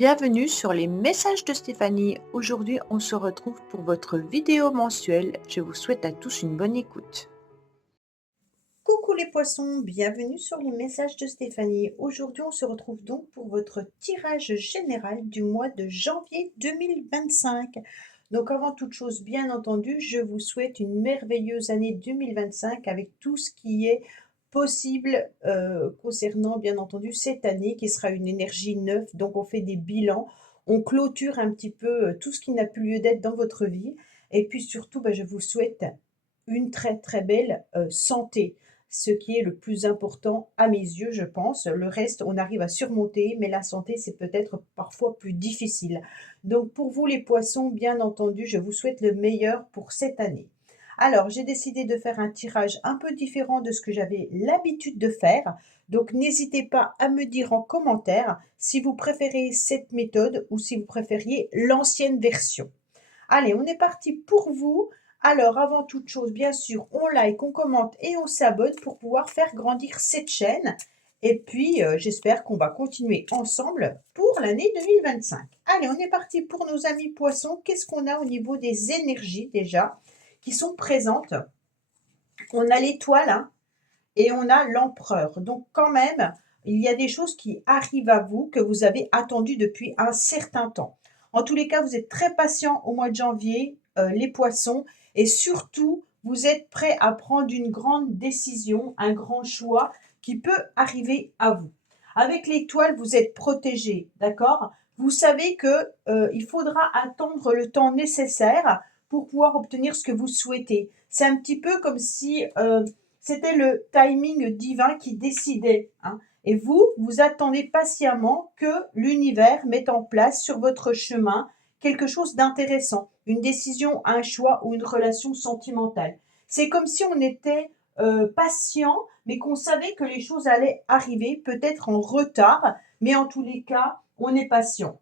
Bienvenue sur les messages de Stéphanie. Aujourd'hui, on se retrouve pour votre vidéo mensuelle. Je vous souhaite à tous une bonne écoute. Coucou les poissons, bienvenue sur les messages de Stéphanie. Aujourd'hui, on se retrouve donc pour votre tirage général du mois de janvier 2025. Donc avant toute chose, bien entendu, je vous souhaite une merveilleuse année 2025 avec tout ce qui est possible concernant bien entendu cette année qui sera une énergie neuve. Donc on fait des bilans, on clôture un petit peu tout ce qui n'a plus lieu d'être dans votre vie. Et puis surtout, je vous souhaite une très très belle santé, ce qui est le plus important à mes yeux, je pense. Le reste, on arrive à surmonter, mais la santé, c'est peut-être parfois plus difficile. Donc pour vous les poissons, bien entendu, je vous souhaite le meilleur pour cette année. Alors, j'ai décidé de faire un tirage un peu différent de ce que j'avais l'habitude de faire. Donc n'hésitez pas à me dire en commentaire si vous préférez cette méthode ou si vous préfériez l'ancienne version. Allez, on est parti pour vous. Alors, avant toute chose, bien sûr, on like, on commente et on s'abonne pour pouvoir faire grandir cette chaîne. Et puis, j'espère qu'on va continuer ensemble pour l'année 2025. Allez, on est parti pour nos amis poissons. Qu'est-ce qu'on a au niveau des énergies déjà qui sont présentes? On a l'étoile, hein, et on a l'empereur. Donc, quand même, il y a des choses qui arrivent à vous que vous avez attendues depuis un certain temps. En tous les cas, vous êtes très patient au mois de janvier, les poissons, et surtout, vous êtes prêts à prendre une grande décision, un grand choix qui peut arriver à vous. Avec l'étoile, vous êtes protégé, d'accord? Vous savez que il faudra attendre le temps nécessaire pour pouvoir obtenir ce que vous souhaitez. C'est un petit peu comme si c'était le timing divin qui décidait, hein. Et vous, vous attendez patiemment que l'univers mette en place sur votre chemin quelque chose d'intéressant, une décision, un choix ou une relation sentimentale. C'est comme si on était patient, mais qu'on savait que les choses allaient arriver, peut-être en retard, mais en tous les cas, on est patient.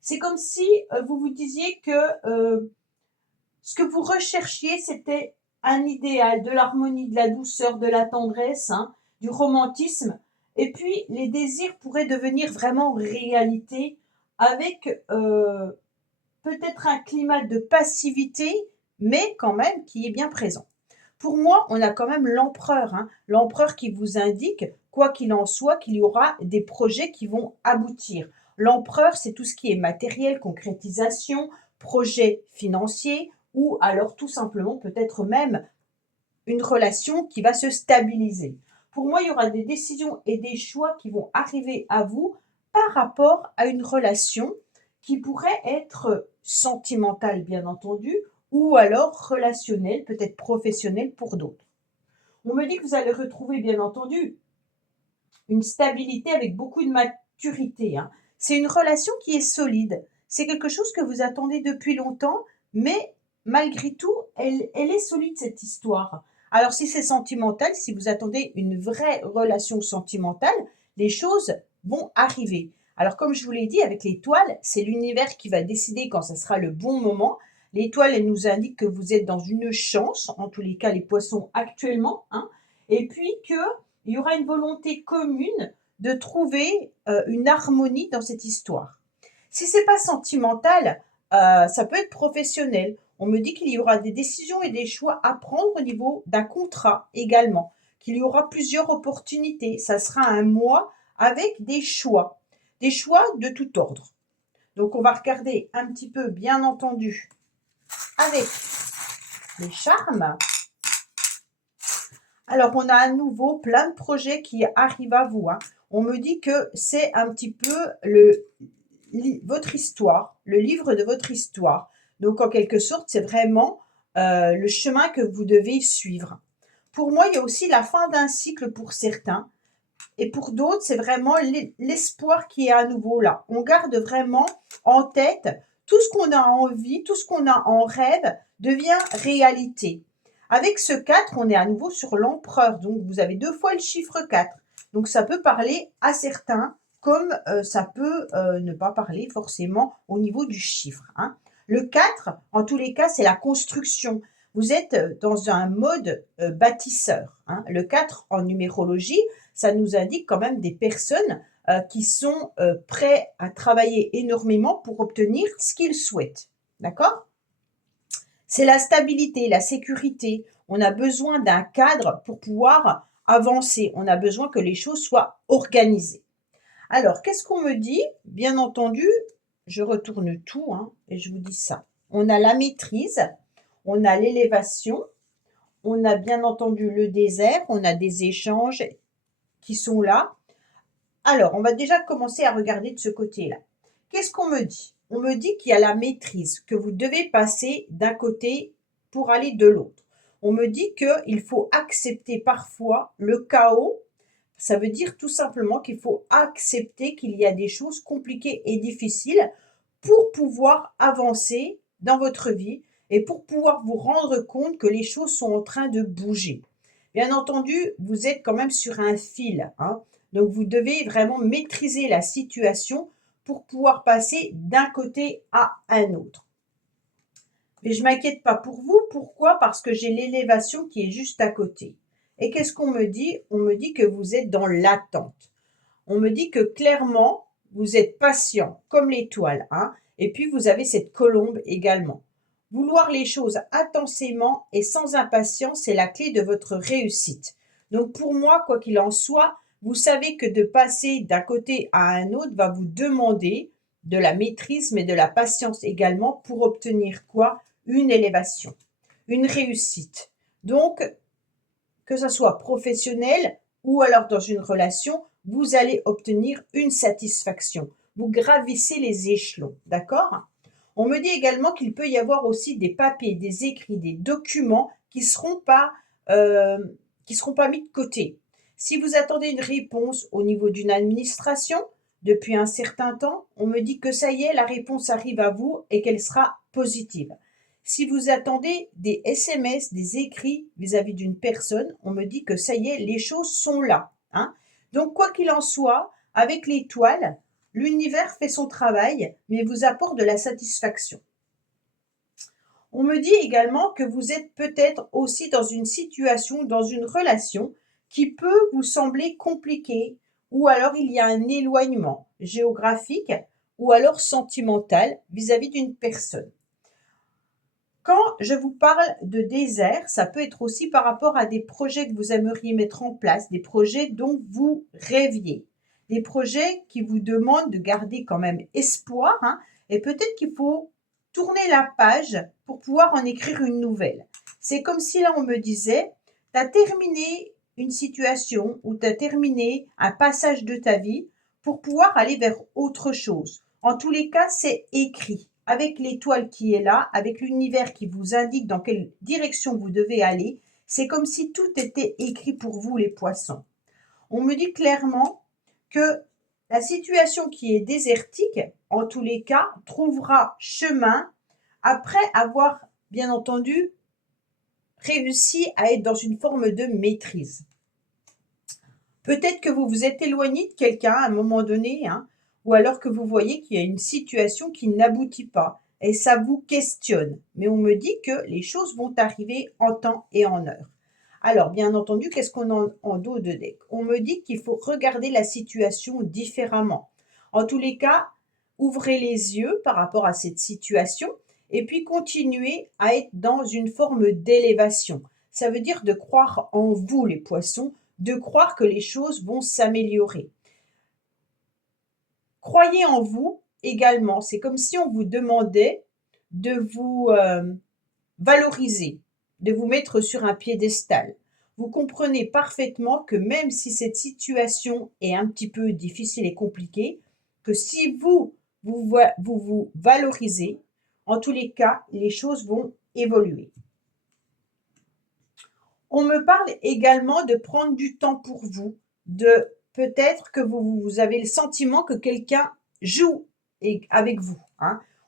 C'est comme si vous vous disiez que ce que vous recherchiez, c'était un idéal, de l'harmonie, de la douceur, de la tendresse, hein, du romantisme. Et puis, les désirs pourraient devenir vraiment réalité avec peut-être un climat de passivité, mais quand même qui est bien présent. Pour moi, on a quand même l'empereur, hein, l'empereur qui vous indique, quoi qu'il en soit, qu'il y aura des projets qui vont aboutir. L'empereur, c'est tout ce qui est matériel, concrétisation, projet financier, ou alors tout simplement peut-être même une relation qui va se stabiliser. Pour moi, il y aura des décisions et des choix qui vont arriver à vous par rapport à une relation qui pourrait être sentimentale, bien entendu, ou alors relationnelle, peut-être professionnelle pour d'autres. On me dit que vous allez retrouver, bien entendu, une stabilité avec beaucoup de maturité, hein. C'est une relation qui est solide. C'est quelque chose que vous attendez depuis longtemps, mais malgré tout, elle est solide, cette histoire. Alors, si c'est sentimental, si vous attendez une vraie relation sentimentale, les choses vont arriver. Alors, comme je vous l'ai dit, avec l'étoile, c'est l'univers qui va décider quand ça sera le bon moment. L'étoile, elle nous indique que vous êtes dans une chance, en tous les cas les poissons actuellement, hein, et puis que il y aura une volonté commune de trouver une harmonie dans cette histoire. Si c'est pas sentimental, ça peut être professionnel. On me dit qu'il y aura des décisions et des choix à prendre au niveau d'un contrat également, qu'il y aura plusieurs opportunités. Ça sera un mois avec des choix de tout ordre. Donc on va regarder un petit peu, bien entendu, avec les charmes. Alors, on a à nouveau plein de projets qui arrivent à vous, hein. On me dit que c'est un petit peu votre histoire, le livre de votre histoire. Donc, en quelque sorte, c'est vraiment le chemin que vous devez suivre. Pour moi, il y a aussi la fin d'un cycle pour certains. Et pour d'autres, c'est vraiment l'espoir qui est à nouveau là. On garde vraiment en tête tout ce qu'on a envie, tout ce qu'on a en rêve devient réalité. Avec ce 4, on est à nouveau sur l'empereur. Donc, vous avez deux fois le chiffre 4. Donc, ça peut parler à certains, comme ça peut ne pas parler forcément au niveau du chiffre, hein. Le 4, en tous les cas, c'est la construction. Vous êtes dans un mode bâtisseur, hein. Le 4 en numérologie, ça nous indique quand même des personnes qui sont prêts à travailler énormément pour obtenir ce qu'ils souhaitent. D'accord? C'est la stabilité, la sécurité. On a besoin d'un cadre pour pouvoir avancer. On a besoin que les choses soient organisées. Alors, qu'est-ce qu'on me dit? Bien entendu, je retourne tout et je vous dis ça. On a la maîtrise, on a l'élévation, on a bien entendu le désert, on a des échanges qui sont là. Alors, on va déjà commencer à regarder de ce côté-là. Qu'est-ce qu'on me dit? On me dit qu'il y a la maîtrise, que vous devez passer d'un côté pour aller de l'autre. On me dit qu'il faut accepter parfois le chaos. Ça veut dire tout simplement qu'il faut accepter qu'il y a des choses compliquées et difficiles pour pouvoir avancer dans votre vie et pour pouvoir vous rendre compte que les choses sont en train de bouger. Bien entendu, vous êtes quand même sur un fil, donc vous devez vraiment maîtriser la situation pour pouvoir passer d'un côté à un autre. Mais je ne m'inquiète pas pour vous. Pourquoi? Parce que j'ai l'élévation qui est juste à côté. Et qu'est-ce qu'on me dit? On me dit que vous êtes dans l'attente. On me dit que clairement, vous êtes patient comme l'étoile. Et puis, vous avez cette colombe également. Vouloir les choses intensément et sans impatience, c'est la clé de votre réussite. Donc, pour moi, quoi qu'il en soit, vous savez que de passer d'un côté à un autre va vous demander de la maîtrise, mais de la patience également pour obtenir quoi? Une élévation, une réussite. Donc, que ce soit professionnel ou alors dans une relation, vous allez obtenir une satisfaction. Vous gravissez les échelons, d'accord? On me dit également qu'il peut y avoir aussi des papiers, des écrits, des documents qui seront pas mis de côté. Si vous attendez une réponse au niveau d'une administration depuis un certain temps, on me dit que ça y est, la réponse arrive à vous et qu'elle sera positive. Si vous attendez des SMS, des écrits vis-à-vis d'une personne, on me dit que ça y est, les choses sont là. Donc, quoi qu'il en soit, avec l'étoile, l'univers fait son travail, mais vous apporte de la satisfaction. On me dit également que vous êtes peut-être aussi dans une situation, dans une relation qui peut vous sembler compliquée, ou alors il y a un éloignement géographique ou alors sentimental vis-à-vis d'une personne. Quand je vous parle de désert, ça peut être aussi par rapport à des projets que vous aimeriez mettre en place, des projets dont vous rêviez, des projets qui vous demandent de garder quand même espoir, et peut-être qu'il faut tourner la page pour pouvoir en écrire une nouvelle. C'est comme si là on me disait, tu as terminé une situation ou tu as terminé un passage de ta vie pour pouvoir aller vers autre chose. En tous les cas, c'est écrit avec l'étoile qui est là, avec l'univers qui vous indique dans quelle direction vous devez aller. C'est comme si tout était écrit pour vous, les poissons. On me dit clairement que la situation qui est désertique, en tous les cas, trouvera chemin après avoir, bien entendu, réussi à être dans une forme de maîtrise. Peut-être que vous vous êtes éloigné de quelqu'un à un moment donné, ou alors que vous voyez qu'il y a une situation qui n'aboutit pas et ça vous questionne. Mais on me dit que les choses vont arriver en temps et en heure. Alors, bien entendu, qu'est-ce qu'on a en dos de deck? On me dit qu'il faut regarder la situation différemment. En tous les cas, ouvrez les yeux par rapport à cette situation et puis continuez à être dans une forme d'élévation. Ça veut dire de croire en vous, les poissons, de croire que les choses vont s'améliorer. Croyez en vous également. C'est comme si on vous demandait de vous valoriser, de vous mettre sur un piédestal. Vous comprenez parfaitement que même si cette situation est un petit peu difficile et compliquée, que si vous valorisez, en tous les cas, les choses vont évoluer. On me parle également de prendre du temps pour vous, de peut-être que vous avez le sentiment que quelqu'un joue avec vous.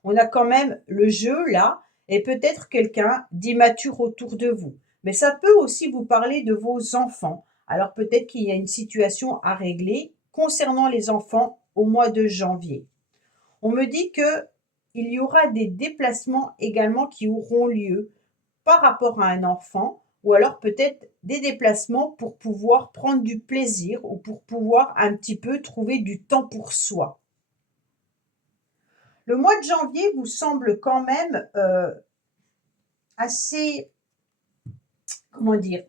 On a quand même le jeu là, et peut-être quelqu'un d'immature autour de vous. Mais ça peut aussi vous parler de vos enfants. Alors peut-être qu'il y a une situation à régler concernant les enfants au mois de janvier. On me dit qu'il y aura des déplacements également qui auront lieu par rapport à un enfant ou alors peut-être des déplacements pour pouvoir prendre du plaisir ou pour pouvoir un petit peu trouver du temps pour soi. Le mois de janvier vous semble quand même assez, comment dire,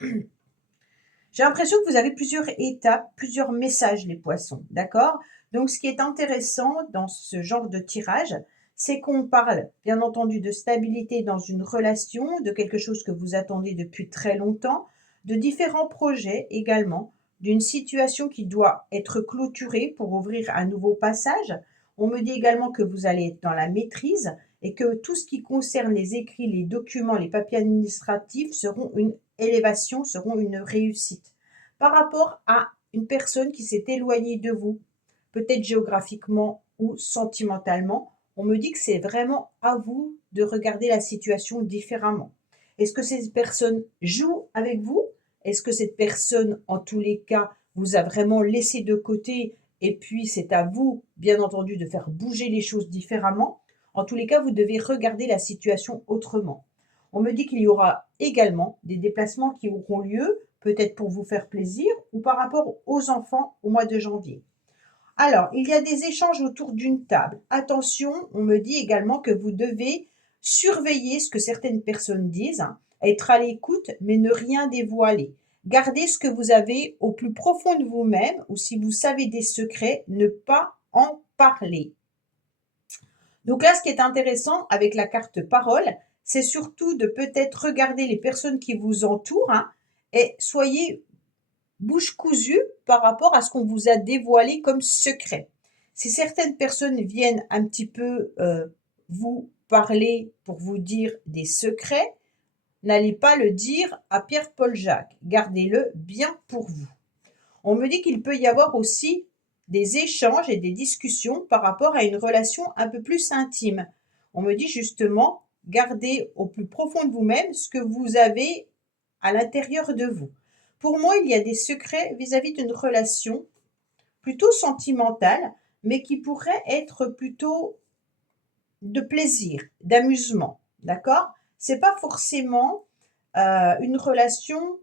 j'ai l'impression que vous avez plusieurs étapes, plusieurs messages, les poissons, d'accord? Donc, ce qui est intéressant dans ce genre de tirage, c'est qu'on parle, bien entendu, de stabilité dans une relation, de quelque chose que vous attendez depuis très longtemps, de différents projets également, d'une situation qui doit être clôturée pour ouvrir un nouveau passage. On me dit également que vous allez être dans la maîtrise et que tout ce qui concerne les écrits, les documents, les papiers administratifs seront une élévation, seront une réussite. Par rapport à une personne qui s'est éloignée de vous, peut-être géographiquement ou sentimentalement, on me dit que c'est vraiment à vous de regarder la situation différemment. Est-ce que cette personne joue avec vous? Est-ce que cette personne, en tous les cas, vous a vraiment laissé de côté et puis c'est à vous, bien entendu, de faire bouger les choses différemment? En tous les cas, vous devez regarder la situation autrement. On me dit qu'il y aura également des déplacements qui auront lieu, peut-être pour vous faire plaisir ou par rapport aux enfants au mois de janvier. Alors, il y a des échanges autour d'une table. Attention, on me dit également que vous devez surveiller ce que certaines personnes disent, hein, être à l'écoute, mais ne rien dévoiler. Gardez ce que vous avez au plus profond de vous-même, ou si vous savez des secrets, ne pas en parler. Donc là, ce qui est intéressant avec la carte parole, c'est surtout de peut-être regarder les personnes qui vous entourent, hein, et soyez bouche cousue par rapport à ce qu'on vous a dévoilé comme secret. Si certaines personnes viennent un petit peu vous parler pour vous dire des secrets, n'allez pas le dire à Pierre-Paul Jacques. Gardez-le bien pour vous. On me dit qu'il peut y avoir aussi des échanges et des discussions par rapport à une relation un peu plus intime. On me dit justement, gardez au plus profond de vous-même ce que vous avez à l'intérieur de vous. Pour moi, il y a des secrets vis-à-vis d'une relation plutôt sentimentale, mais qui pourrait être plutôt de plaisir, d'amusement. D'accord? C'est pas forcément une relation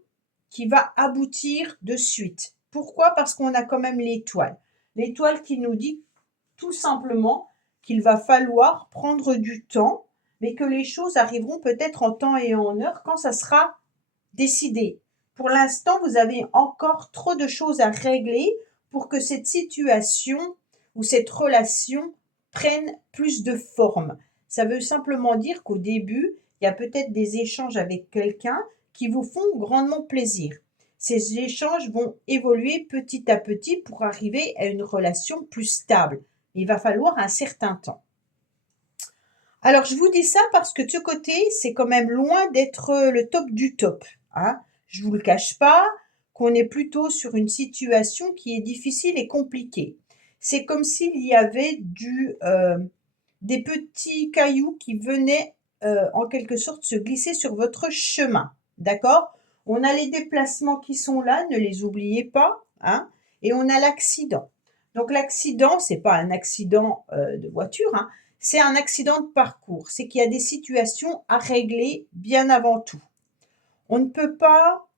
qui va aboutir de suite. Pourquoi? Parce qu'on a quand même l'étoile. L'étoile qui nous dit tout simplement qu'il va falloir prendre du temps, mais que les choses arriveront peut-être en temps et en heure quand ça sera décidé. Pour l'instant, vous avez encore trop de choses à régler pour que cette situation ou cette relation prenne plus de forme. Ça veut simplement dire qu'au début, il y a peut-être des échanges avec quelqu'un qui vous font grandement plaisir. Ces échanges vont évoluer petit à petit pour arriver à une relation plus stable. Il va falloir un certain temps. Alors, je vous dis ça parce que de ce côté, c'est quand même loin d'être le top du top, hein. Je vous le cache pas qu'on est plutôt sur une situation qui est difficile et compliquée. C'est comme s'il y avait des petits cailloux qui venaient en quelque sorte se glisser sur votre chemin, d'accord? On a les déplacements qui sont là, ne les oubliez pas, hein, et on a l'accident. Donc l'accident, c'est pas un accident de voiture, hein, c'est un accident de parcours. C'est qu'il y a des situations à régler bien avant tout. On ne peut pas,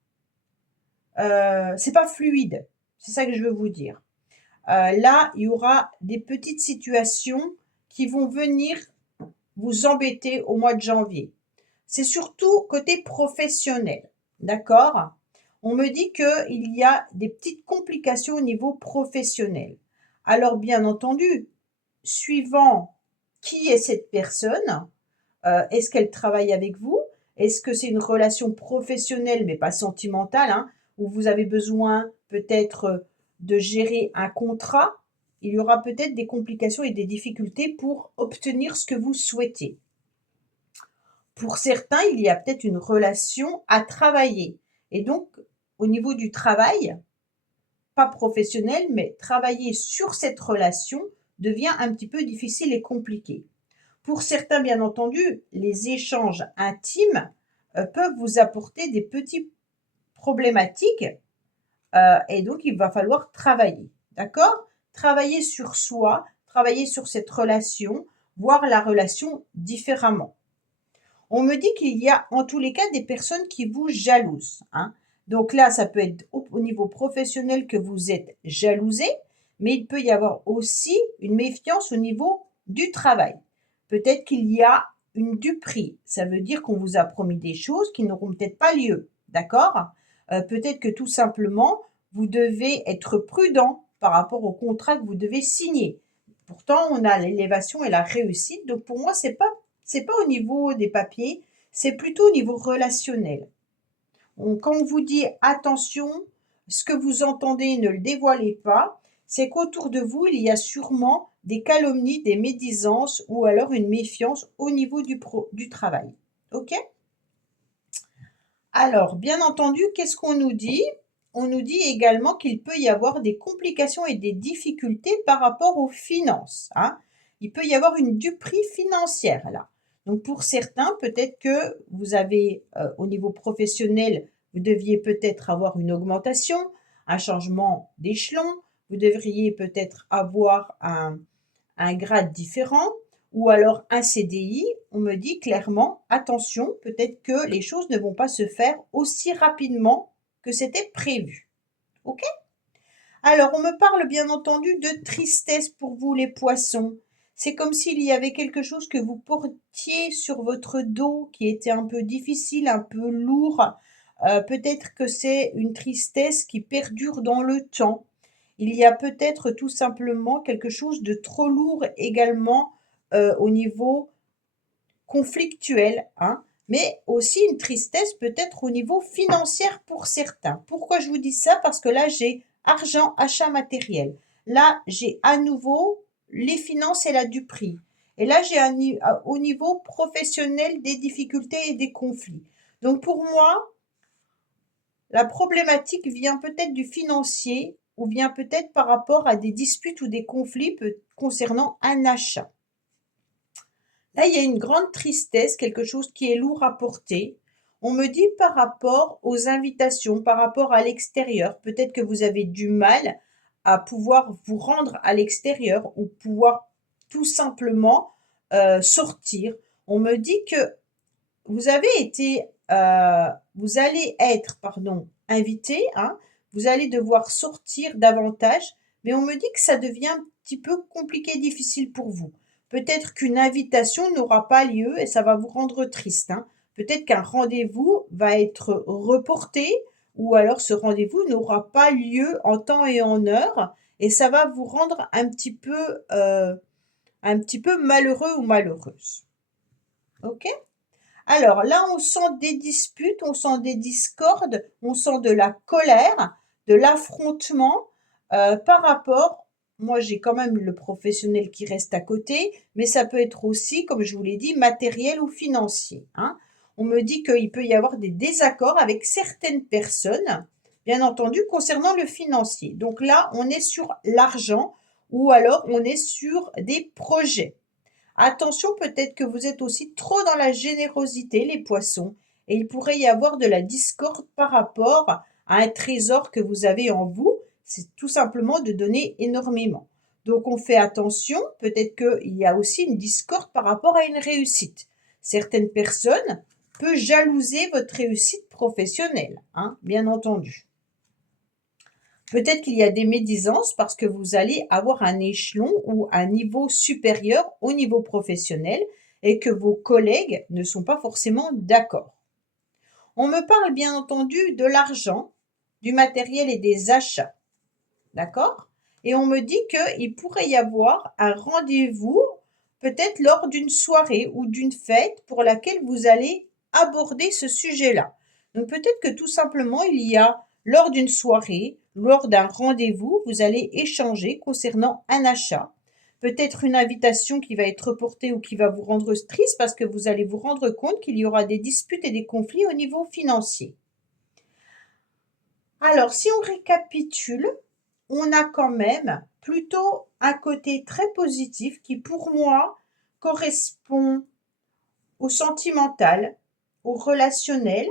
c'est pas fluide. C'est ça que je veux vous dire. Là, il y aura des petites situations qui vont venir vous embêter au mois de janvier. C'est surtout côté professionnel, d'accord? On me dit qu'il y a des petites complications au niveau professionnel. Alors, bien entendu, suivant qui est cette personne, est-ce qu'elle travaille avec vous? Est-ce que c'est une relation professionnelle mais pas sentimentale, hein, où vous avez besoin peut-être de gérer un contrat? Il y aura peut-être des complications et des difficultés pour obtenir ce que vous souhaitez. Pour certains, il y a peut-être une relation à travailler. Et donc, au niveau du travail, pas professionnel, mais travailler sur cette relation devient un petit peu difficile et compliqué. Pour certains, bien entendu, les échanges intimes peuvent vous apporter des petites problématiques et donc il va falloir travailler. D'accord? Travailler sur soi, travailler sur cette relation, voir la relation différemment. On me dit qu'il y a en tous les cas des personnes qui vous jalousent, hein. Donc là, ça peut être au niveau professionnel que vous êtes jalousé, mais il peut y avoir aussi une méfiance au niveau du travail. Peut-être qu'il y a une duperie. Ça veut dire qu'on vous a promis des choses qui n'auront peut-être pas lieu, d'accord? Peut-être que tout simplement, vous devez être prudent par rapport au contrat que vous devez signer. Pourtant, on a l'élévation et la réussite. Donc pour moi, c'est pas au niveau des papiers, c'est plutôt au niveau relationnel. Quand on vous dit attention, ce que vous entendez, ne le dévoilez pas, c'est qu'autour de vous, il y a sûrement des calomnies, des médisances ou alors une méfiance au niveau du travail. OK? Alors, bien entendu, qu'est-ce qu'on nous dit? On nous dit également qu'il peut y avoir des complications et des difficultés par rapport aux finances, hein. Il peut y avoir une duperie financière là. Donc pour certains, peut-être que vous avez, au niveau professionnel, vous deviez peut-être avoir une augmentation, un changement d'échelon, vous devriez peut-être avoir un grade différent ou alors un CDI, on me dit clairement, attention, peut-être que les choses ne vont pas se faire aussi rapidement que c'était prévu. OK? Alors, on me parle bien entendu de tristesse pour vous, les poissons. C'est comme s'il y avait quelque chose que vous portiez sur votre dos qui était un peu difficile, un peu lourd. Peut-être que c'est une tristesse qui perdure dans le temps. Il y a peut-être tout simplement quelque chose de trop lourd également au niveau conflictuel, hein, mais aussi une tristesse peut-être au niveau financier pour certains. Pourquoi je vous dis ça? Parce que là, j'ai argent, achat matériel. Là, j'ai à nouveau les finances et la du prix. Et là, j'ai au niveau professionnel des difficultés et des conflits. Donc pour moi, la problématique vient peut-être du financier ou vient peut-être par rapport à des disputes ou des conflits concernant un achat. Là, il y a une grande tristesse, quelque chose qui est lourd à porter. On me dit par rapport aux invitations, par rapport à l'extérieur, peut-être que vous avez du mal à pouvoir vous rendre à l'extérieur ou pouvoir tout simplement sortir. On me dit que vous avez été, vous allez être, pardon, invité, hein, vous allez devoir sortir davantage, mais on me dit que ça devient un petit peu compliqué, difficile pour vous. Peut-être qu'une invitation n'aura pas lieu et ça va vous rendre triste, hein. Peut-être qu'un rendez-vous va être reporté ou alors ce rendez-vous n'aura pas lieu en temps et en heure et ça va vous rendre un petit peu malheureux ou malheureuse. OK? Alors là, on sent des disputes, on sent des discordes, on sent de la colère, de l'affrontement par rapport, moi j'ai quand même le professionnel qui reste à côté, mais ça peut être aussi, comme je vous l'ai dit, matériel ou financier, hein. On me dit qu'il peut y avoir des désaccords avec certaines personnes, bien entendu, concernant le financier. Donc là, on est sur l'argent ou alors on est sur des projets. Attention, peut-être que vous êtes aussi trop dans la générosité, les poissons, et il pourrait y avoir de la discorde par rapport à un trésor que vous avez en vous. C'est tout simplement de donner énormément. Donc on fait attention, peut-être qu'il y a aussi une discorde par rapport à une réussite. Certaines personnes peuvent jalouser votre réussite professionnelle, hein, bien entendu. Peut-être qu'il y a des médisances parce que vous allez avoir un échelon ou un niveau supérieur au niveau professionnel et que vos collègues ne sont pas forcément d'accord. On me parle bien entendu de l'argent, du matériel et des achats. D'accord? Et on me dit qu'il pourrait y avoir un rendez-vous peut-être lors d'une soirée ou d'une fête pour laquelle vous allez aborder ce sujet-là. Donc peut-être que tout simplement il y a lors d'une soirée, lors d'un rendez-vous, vous allez échanger concernant un achat. Peut-être une invitation qui va être reportée ou qui va vous rendre triste parce que vous allez vous rendre compte qu'il y aura des disputes et des conflits au niveau financier. Alors, si on récapitule, on a quand même plutôt un côté très positif qui, pour moi, correspond au sentimental, au relationnel,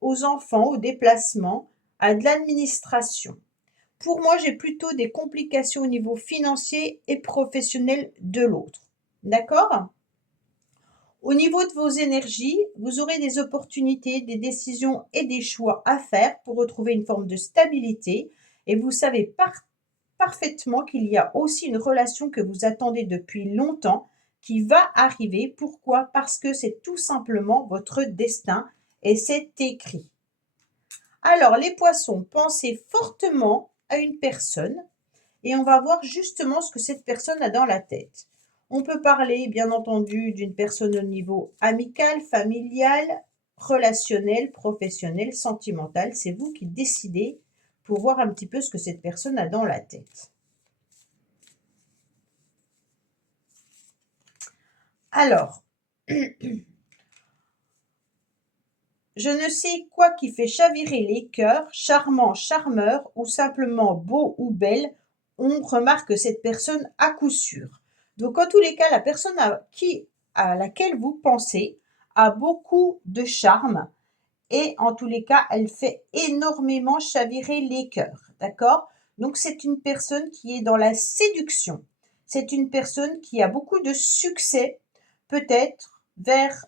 aux enfants, au déplacement, à de l'administration. Pour moi, j'ai plutôt des complications au niveau financier et professionnel de l'autre. D'accord? Au niveau de vos énergies, vous aurez des opportunités, des décisions et des choix à faire pour retrouver une forme de stabilité et vous savez parfaitement qu'il y a aussi une relation que vous attendez depuis longtemps qui va arriver. Pourquoi? Parce que c'est tout simplement votre destin et c'est écrit. Alors les poissons, pensez fortement à une personne et on va voir justement ce que cette personne a dans la tête. On peut parler, bien entendu, d'une personne au niveau amical, familial, relationnel, professionnel, sentimental. C'est vous qui décidez pour voir un petit peu ce que cette personne a dans la tête. Alors, je ne sais quoi qui fait chavirer les cœurs, charmant, charmeur ou simplement beau ou belle, on remarque cette personne à coup sûr. Donc, en tous les cas, la personne à laquelle vous pensez a beaucoup de charme et en tous les cas, elle fait énormément chavirer les cœurs. D'accord? Donc, c'est une personne qui est dans la séduction. C'est une personne qui a beaucoup de succès, peut-être vers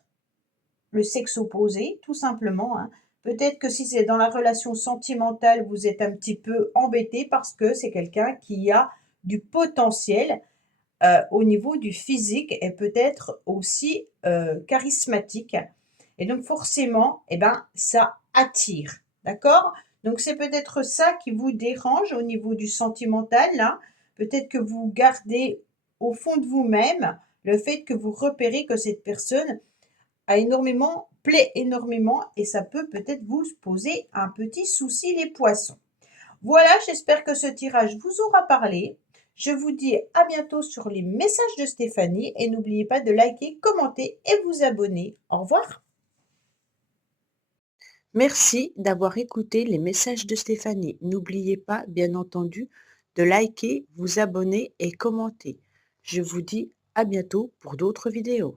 le sexe opposé, tout simplement, hein. Peut-être que si c'est dans la relation sentimentale, vous êtes un petit peu embêté parce que c'est quelqu'un qui a du potentiel au niveau du physique et peut-être aussi charismatique. Et donc forcément, eh ben, ça attire. D'accord? Donc c'est peut-être ça qui vous dérange au niveau du sentimental, là. Peut-être que vous gardez au fond de vous-même le fait que vous repérez que cette personne plaît énormément et ça peut peut-être vous poser un petit souci les poissons. Voilà, j'espère que ce tirage vous aura parlé. Je vous dis à bientôt sur les messages de Stéphanie et n'oubliez pas de liker, commenter et vous abonner. Au revoir. Merci d'avoir écouté les messages de Stéphanie. N'oubliez pas, bien entendu, de liker, vous abonner et commenter. Je vous dis à bientôt pour d'autres vidéos.